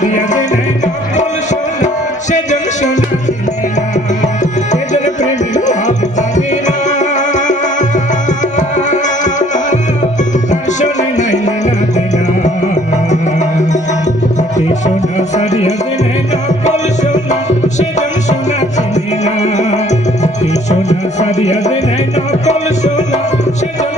মারিয়া যে নাই কাতল সোনা সেজন সোনা সেজন প্রেমী সারিয়া যে নাই সোনা সেজন